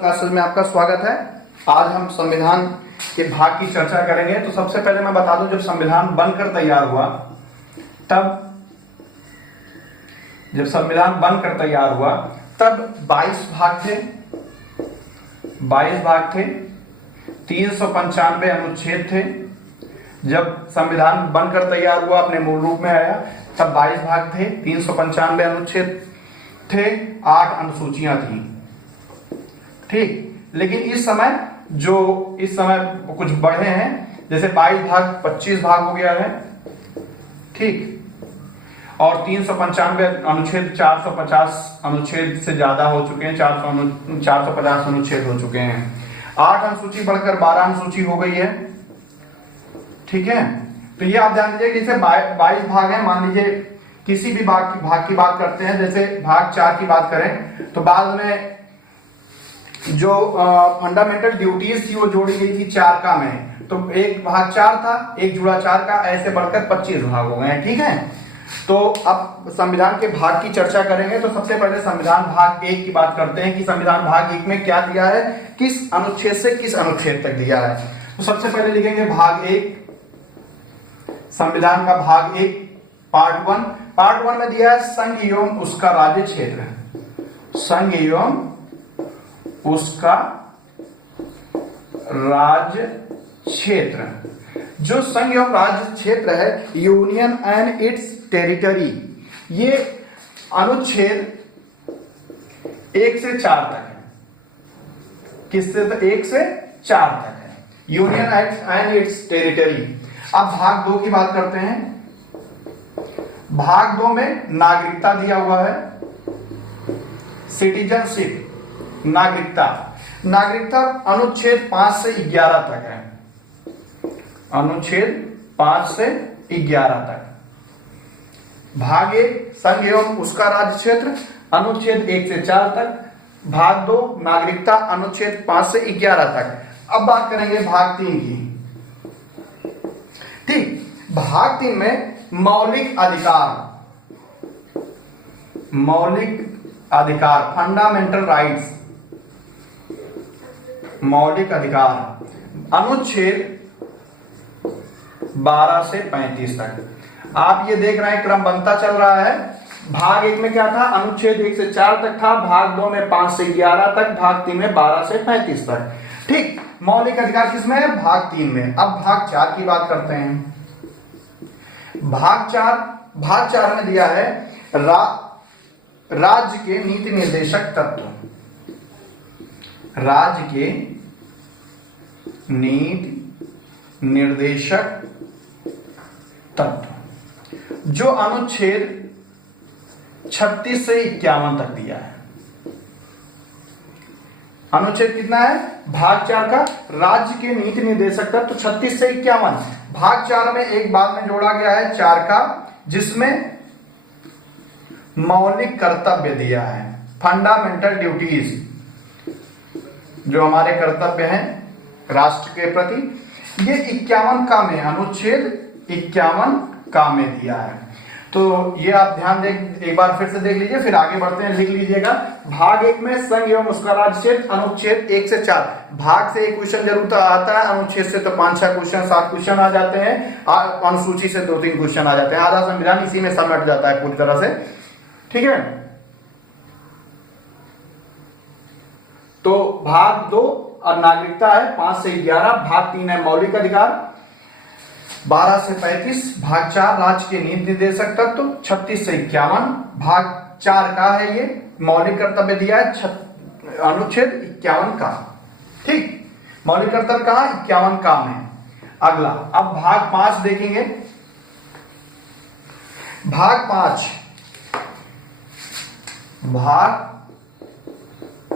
Classes में आपका स्वागत है। आज हम संविधान के भाग की चर्चा करेंगे। तो सबसे पहले मैं बता दूं, जब संविधान बनकर तैयार हुआ तब 22 भाग थे। 22 भाग थे, 395 अनुच्छेद थे। जब संविधान बनकर तैयार हुआ, अपने मूल रूप में आया, तब 22 भाग थे, 395 अनुच्छेद थे, 8 अनुसूचियां थी। ठीक, लेकिन इस समय कुछ बढ़े हैं, जैसे 22 भाग 25 भाग हो गया है। ठीक, और 395 अनुच्छेद 450 अनुच्छेद से ज्यादा हो चुके हैं, 450 अनुच्छेद हो चुके हैं। 8 अनुसूची बढ़कर 12 अनुसूची हो गई है। ठीक है, तो ये आप जान लीजिए कि जैसे 22 भाग है, मान लीजिए किसी भी भाग की बात करते हैं, जैसे भाग 4 की बात करें तो बाद में जो फंडामेंटल ड्यूटीज थी वो जोड़ी गई थी 4 का में, तो एक भाग 4 था, एक जुड़ा 4 का, ऐसे बढ़कर 25 भाग हो गए। ठीक है, तो अब संविधान के भाग की चर्चा करेंगे। तो सबसे पहले संविधान भाग 1 की बात करते हैं कि संविधान भाग 1 में क्या दिया है, किस अनुच्छेद से किस अनुच्छेद तक दिया है। तो सबसे पहले लिखेंगे भाग 1, संविधान का भाग 1 पार्ट 1। पार्ट 1 में दिया है संघ एवं उसका राज्य क्षेत्र। संघ एवं उसका राज्य क्षेत्र। जो संघ एवं राज्य क्षेत्र है, यूनियन एंड इट्स टेरिटरी, ये अनुच्छेद 1 से 4 तक है। किससे? 1 से 4 तक है, यूनियन एंड इट्स टेरिटरी। अब भाग 2 की बात करते हैं। भाग 2 में नागरिकता दिया हुआ है, सिटीजनशिप, नागरिकता अनुच्छेद 5 से 11 तक है। अनुच्छेद 5 से 11 तक। भाग 1 संघ एवं उसका राज्य क्षेत्र, अनुच्छेद 1 से 4 तक। भाग 2 नागरिकता, अनुच्छेद 5 से 11 तक। अब बात करेंगे भाग 3 की। ठीक, भाग 3 में मौलिक अधिकार, फंडामेंटल राइट्स, मौलिक अधिकार, अनुच्छेद 12 से 35 तक। आप ये देख रहे हैं क्रम बनता चल रहा है। भाग 1 में क्या था, अनुच्छेद 1 से 4 तक था। भाग 2 में 5 से 11 तक। भाग 3 में 12 से 35 तक। ठीक, मौलिक अधिकार किसमें है? भाग 3 में। अब भाग 4 की बात करते हैं। भाग 4 में दिया है राज्य के नीति निर्देशक तत्व। राज्य के नीति निर्देशक तत्व, जो अनुच्छेद 36 से 51 तक दिया है। अनुच्छेद कितना है भाग 4 का? राज्य के नीति निर्देशक तत्व 36 से 51। भाग 4 में एक बाद में जोड़ा गया है 4 का, जिसमें मौलिक कर्तव्य दिया है, फंडामेंटल ड्यूटीज, जो हमारे कर्तव्य हैं राष्ट्र के प्रति। ये 51 का में, अनुच्छेद 51 का में दिया है। तो ये आप ध्यान एक बार फिर से देख लीजिए, फिर आगे बढ़ते हैं, लिख लीजिएगा। भाग 1 में संघ एवं उसका राज्य क्षेत्र, अनुच्छेद 1 से 4। भाग से एक क्वेश्चन जरूर आता है, अनुच्छेद से तो 5-6 क्वेश्चन, 7 क्वेश्चन आ जाते हैं, अनुसूची से 2-3 क्वेश्चन आ जाते हैं। आधा संविधान इसी में समेट जाता है पूरी तरह से। ठीक है, तो भाग 2 और नागरिकता है 5 से 11। भाग 3 है मौलिक अधिकार 12 से 35। भाग 4 राज्य के नीति निर्देशक तत्व 36 से 51। भाग 4 का है ये, मौलिक कर्तव्य दिया है अनुच्छेद 51 का। ठीक, मौलिक कर्तव्य कहा? 51 का में। अगला, अब भाग 5 देखेंगे। भाग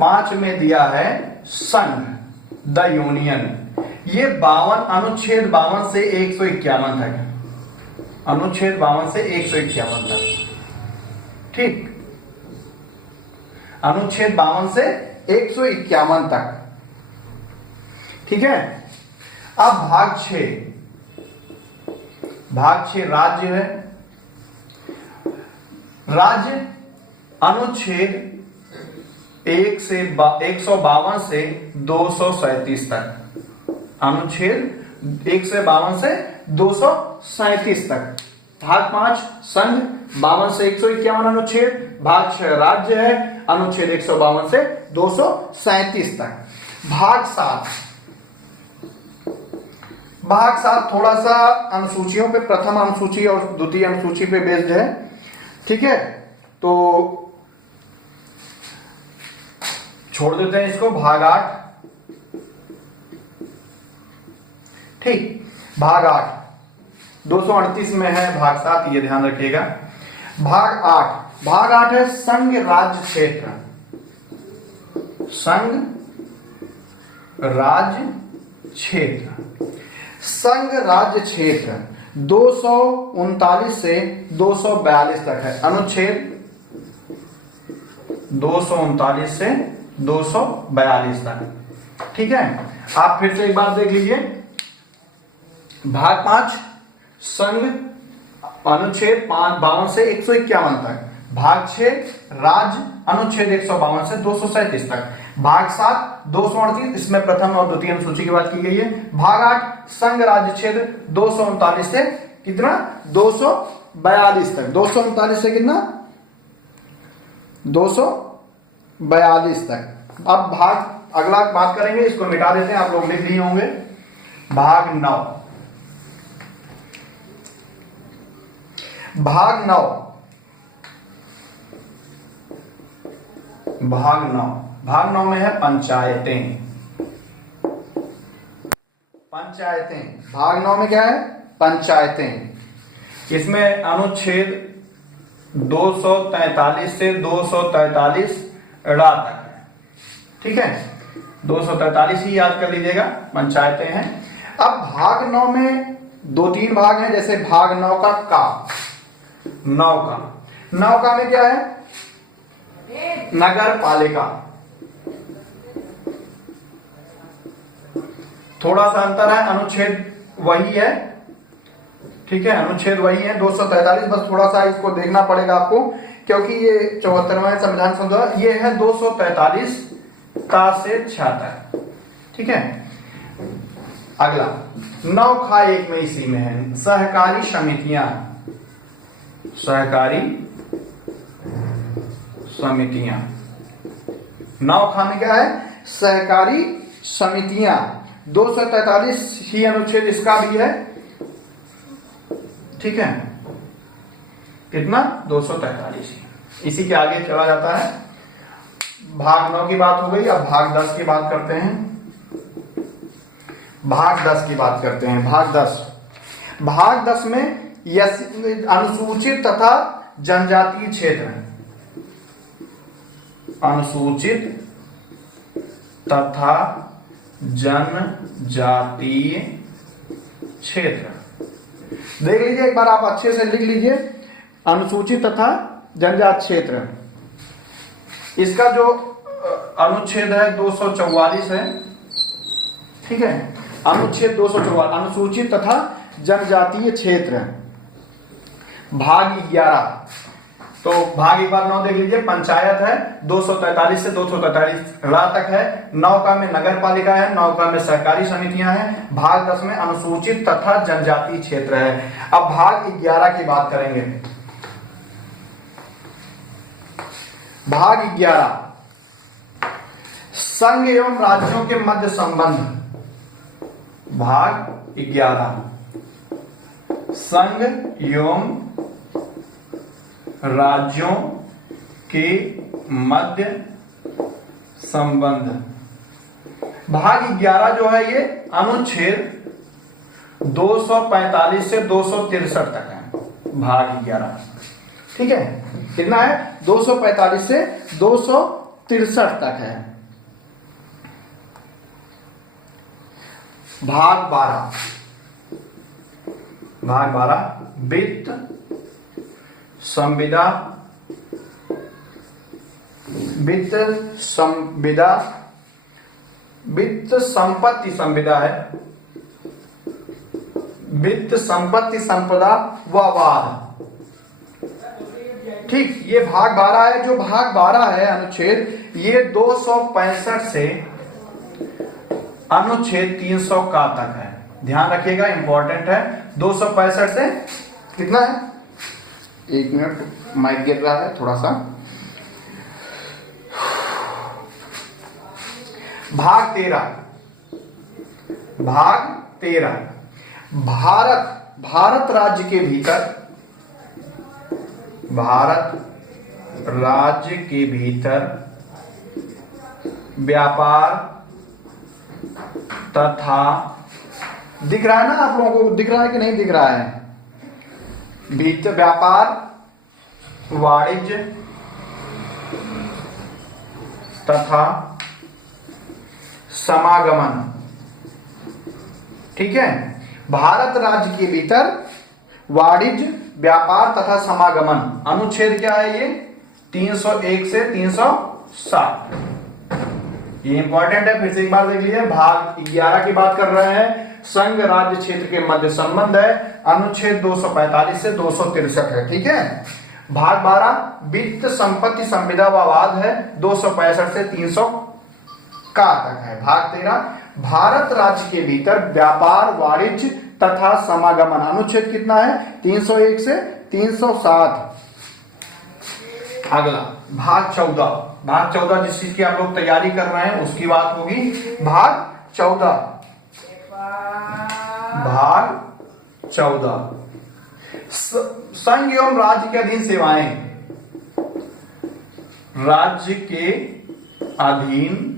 5 में दिया है संघ, द यूनियन। ये 52, अनुच्छेद 52 से 151 तक। अनुच्छेद 52 से 151 तक। ठीक, अनुच्छेद 52 से 151 तक। ठीक है, अब भाग 6 राज्य है। राज्य अनुच्छेद 152 से 237 तक। अनुच्छेद 152 से 237 तक। भाग 5 संघ 52 से 151 अनुच्छेद। भाग 6 राज्य है, अनुच्छेद 152 से 237 तक। भाग 7 थोड़ा सा अनुसूचियों पे, प्रथम अनुसूची और द्वितीय अनुसूची पे बेस्ड है। ठीक है, तो छोड़ देते हैं इसको। भाग 8, ठीक। भाग 8 238 में है, भाग 7 ये ध्यान रखिएगा। भाग 8 है संघ राज्य क्षेत्र। संघ राज्य क्षेत्र। संघ राज्य क्षेत्र 239 से 242 तक है। अनुच्छेद 239 से 242 तक। ठीक है, आप फिर से एक बार देख लीजिए। भाग 5 संघ अनुच्छेद 52 से 151 तक। भाग 6 राज्य अनुच्छेद 152 से 237 तक। भाग 7 238, इसमें प्रथम और द्वितीय अनुसूची की बात की गई है। भाग 8 संघ राज्य क्षेत्र 239 से कितना 242 तक। 239 से कितना 242 तक। अब भाग अगला बात करेंगे, इसको मिटा देते हैं, आप लोग लिख लिए होंगे। भाग 9 भाग 9 में है पंचायतें। भाग 9 में क्या है? पंचायतें। इसमें अनुच्छेद 243 से 243 ड़ा तक है। ठीक है, 243 ही याद कर लीजिएगा, पंचायतें हैं। अब भाग 9 में 2-3 भाग हैं, जैसे भाग 9 का नौका में क्या है? नगर पालिका। थोड़ा सा अंतर है, अनुच्छेद वही है। ठीक है, अनुच्छेद वही है 243, बस थोड़ा सा इसको देखना पड़ेगा आपको, क्योंकि ये 74वां संविधान संशोधन, ये है 243 का से 6 तक। ठीक है, अगला 9(1) में इसी में है सहकारी समितियां। सहकारी समितियां 9(ख) में क्या है? सहकारी समितियां। 243 ही अनुच्छेद इसका भी है। ठीक है, कितना 243 ही। इसी के आगे चला जाता है। भाग 9 की बात हो गई, अब भाग 10 की बात करते हैं। भाग 10 में अनुसूचित तथा जनजातीय क्षेत्र। अनुसूचित तथा जनजातीय क्षेत्र देख लीजिए एक बार, आप अच्छे से लिख लीजिए। अनुसूचित तथा जनजातीय क्षेत्र, इसका जो अनुच्छेद है 244 है। ठीक है, अनुच्छेद 244 अनुसूचित तथा जनजातीय क्षेत्र। भाग 11, तो भाग एक बार 9 देख लीजिए। पंचायत है 243 से 243 ड़ा तक है। 9(क) में नगर पालिका है। 9(क) में सहकारी समितियां हैं। भाग 10 में अनुसूचित तथा जनजातीय क्षेत्र है। अब भाग 11 की बात करेंगे। भाग 11 संघ एवं राज्यों के मध्य संबंध। भाग 11 संघ एवं राज्यों के मध्य संबंध। भाग 11 जो है ये अनुच्छेद 245 से 263 तक है। भाग 11 ठीक है, कितना है? 245 से 263 तक है। भाग 12 वित्त संविदा। वित्त संपत्ति संविदा है। वित्त संपत्ति संपदा व वाद। ठीक, ये भाग 12 है। जो भाग 12 है अनुच्छेद, ये 265 से अनुच्छेद 300 का तक है। ध्यान रखिएगा, इंपॉर्टेंट है। 265 से कितना है, 1 मिनट, माइक गिर रहा है थोड़ा सा। भाग 13, भारत राज्य के भीतर, व्यापार तथा, दिख रहा है ना आप लोगों को, दिख रहा है कि नहीं दिख रहा है, भीतर व्यापार, वाणिज्य तथा समागमन। ठीक है, भारत राज्य के भीतर वाणिज्य, व्यापार तथा समागमन, अनुच्छेद क्या है ये, 301 से 360। ये इंपॉर्टेंट है, फिर से एक बार देख लीजिए। भाग 11 की बात कर रहे हैं, संघ राज्य क्षेत्र के मध्य संबंध है, अनुच्छेद 245 से 263 है। ठीक है, भाग 12 वित्त संपत्ति संविदा व वाद है, 265 से 300 का तक है। भाग 13 भारत राज्य के भीतर व्यापार, वाणिज्य तथा समागमन, अनुच्छेद कितना है, 301 से 360। अगला भाग 14 जिस चीज की आप लोग तैयारी कर रहे हैं उसकी बात होगी। भाग 14 संघ एवं राज्य के अधीन सेवाएं, राज्य के अधीन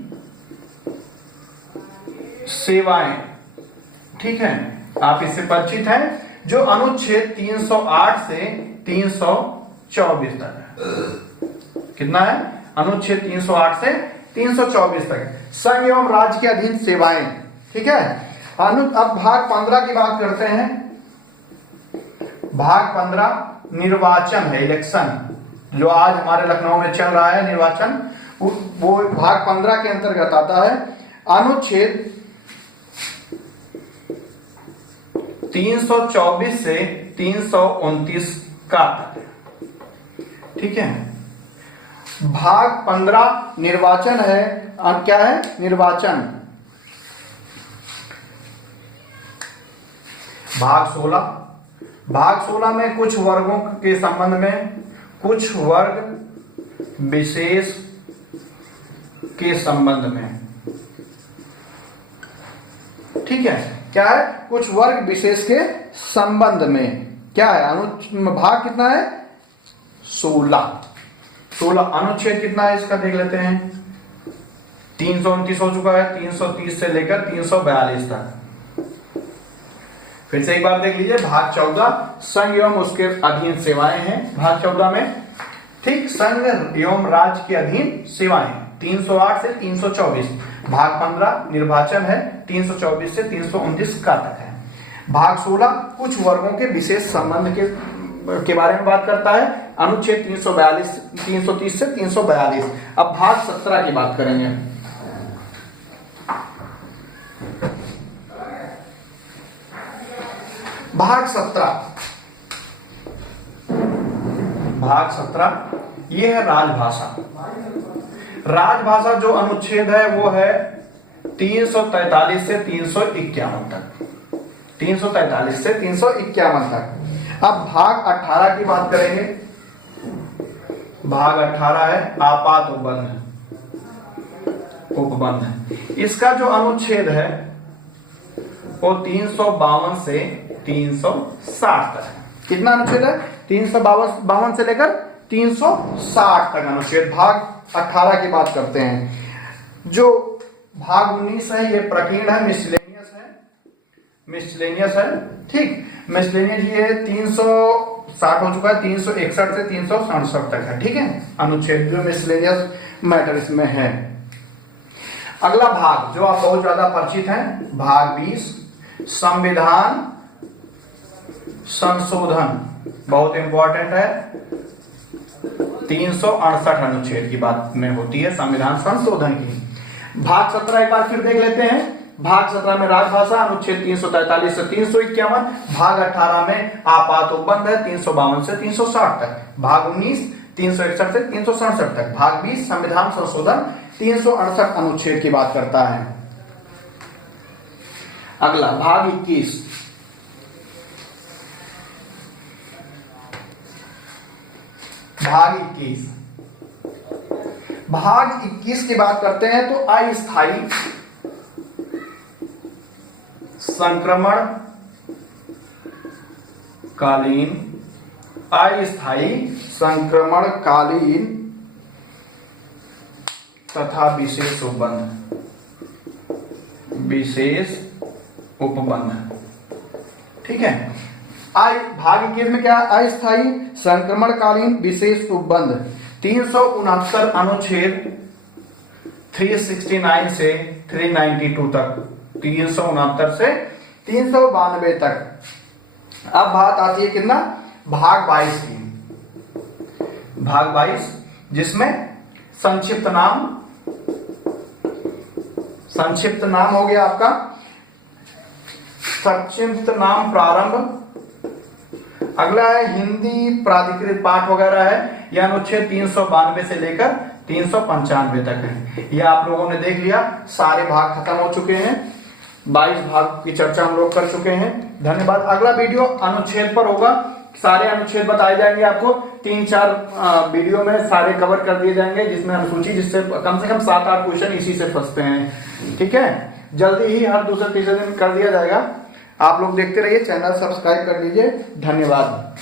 सेवाएं। ठीक है, आप इससे परिचित हैं, जो अनुच्छेद 308 से 324 तक है। कितना है, अनुच्छेद 308 से 324 तक, संघ एवं राज्य के अधीन सेवाएं। ठीक है, अब भाग 15 की बात करते हैं। भाग 15 निर्वाचन है, इलेक्शन, जो आज हमारे लखनऊ में चल रहा है निर्वाचन, वो भाग 15 के अंतर्गत आता है। अनुच्छेद 324 से 329 का तक है। ठीक है, भाग 15 निर्वाचन है। अब क्या है, निर्वाचन। भाग 16 में कुछ वर्गों के संबंध में, कुछ वर्ग विशेष के संबंध में। ठीक है, क्या है, कुछ वर्ग विशेष के संबंध में क्या है। भाग कितना है, 16 अनुच्छेद कितना है इसका देख लेते हैं। 329 हो चुका है, 330 से लेकर 342 तक। फिर से एक बार देख लीजिए। भाग 14 संघ एवं उसके अधीन सेवाएं हैं, भाग 14 में। ठीक, संघ एवं राज्य के अधीन सेवाएं 308 से 324। भाग 15 निर्वाचन है, 324 से 329 का तक है। भाग 16 कुछ वर्गों के विशेष संबंध के बारे में बात करता है, अनुच्छेद 330 से 342। अब भाग 17 की बात करेंगे। भाग 17 ये है राजभाषा। राजभाषा जो अनुच्छेद है वो है 343 से 351 तक। 343 से 351 तक। अब भाग 18 की बात करेंगे। भाग 18 है आपात उपबंध। इसका जो अनुच्छेद है वो 352 से 360 तक है। कितना अनुच्छेद है, 352 से लेकर 360 तक अनुच्छेद। भाग 18 की बात करते हैं। जो भाग 19 है ये प्रकीर्ण है, मिसलेनियस है। ठीक, मिसलेनियस ये 360 हो चुका है, 361 से 367 तक है। ठीक है, अनुच्छेद जो मिसलेनियस मैटर इसमें है। अगला भाग जो आप बहुत ज्यादा परिचित हैं, भाग 20 संविधान संशोधन, बहुत इंपॉर्टेंट है। 368 अनुच्छेद की बात में होती है संविधान संशोधन की। भाग 17 एक बार फिर देख लेते हैं। भाग 17 में राजभाषा, अनुच्छेद 343 से 351। भाग 18 में आपात उपबंध है, 352 से 360 तक। भाग 19 361 से 367 तक। भाग 20 संविधान संशोधन 368 अनुच्छेद की बात करता है। अगला भाग 21, भाग 21, भाग 21 की बात करते हैं तो अस्थायी संक्रमण कालीन, अस्थायी संक्रमण कालीन तथा विशेष उपबंध, विशेष उपबंध। ठीक है, भाग 21 में क्या, अस्थायी संक्रमणकालीन विशेष उपबंध 369 अनुच्छेद 369 से 392 तक, 369 से 392 तक। अब बात आती है कितना, भाग 22 की, भाग 22 जिसमें संक्षिप्त नाम हो गया आपका, संक्षिप्त नाम प्रारंभ। अगला है हिंदी प्राधिकृत पाठ वगैरह है, यह अनुच्छेद 392 से लेकर 395 तक है। यह आप लोगों ने देख लिया, सारे भाग खत्म हो चुके हैं, 22 भाग की चर्चा हम लोग कर चुके हैं। धन्यवाद। अगला वीडियो अनुच्छेद पर होगा, सारे अनुच्छेद बताए जाएंगे आपको, 3-4 वीडियो में सारे कवर कर दिए जाएंगे, जिसमें अनुसूची, जिससे कम से कम 7-8 क्वेश्चन इसी से फंसते हैं। ठीक है, जल्दी ही हर दूसरे तीसरे दिन कर दिया जाएगा। आप लोग देखते रहिए, चैनल सब्सक्राइब कर लीजिए। धन्यवाद।